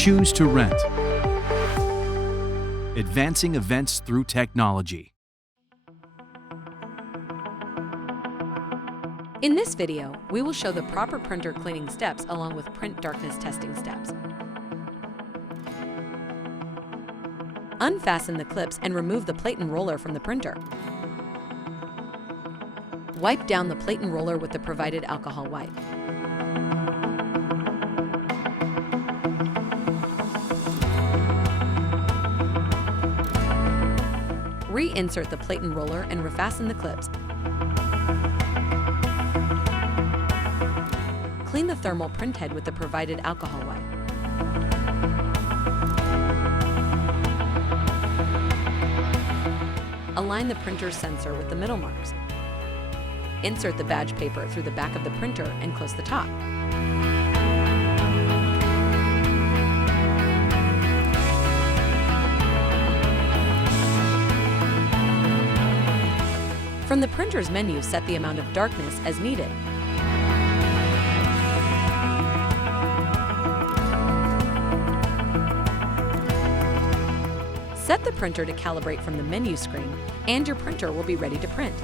Choose to rent. Advancing events through technology. In this video, we will show the proper printer cleaning steps along with print darkness testing steps. Unfasten the clips and remove the plate and roller from the printer. Wipe down the plate and roller with the provided alcohol wipe. Reinsert the plate and roller and refasten the clips. Clean the thermal print head with the provided alcohol wipe. Align the printer's sensor with the middle marks. Insert the badge paper through the back of the printer and close the top. From the printer's menu, set the amount of darkness as needed. Set the printer to calibrate from the menu screen, and your printer will be ready to print.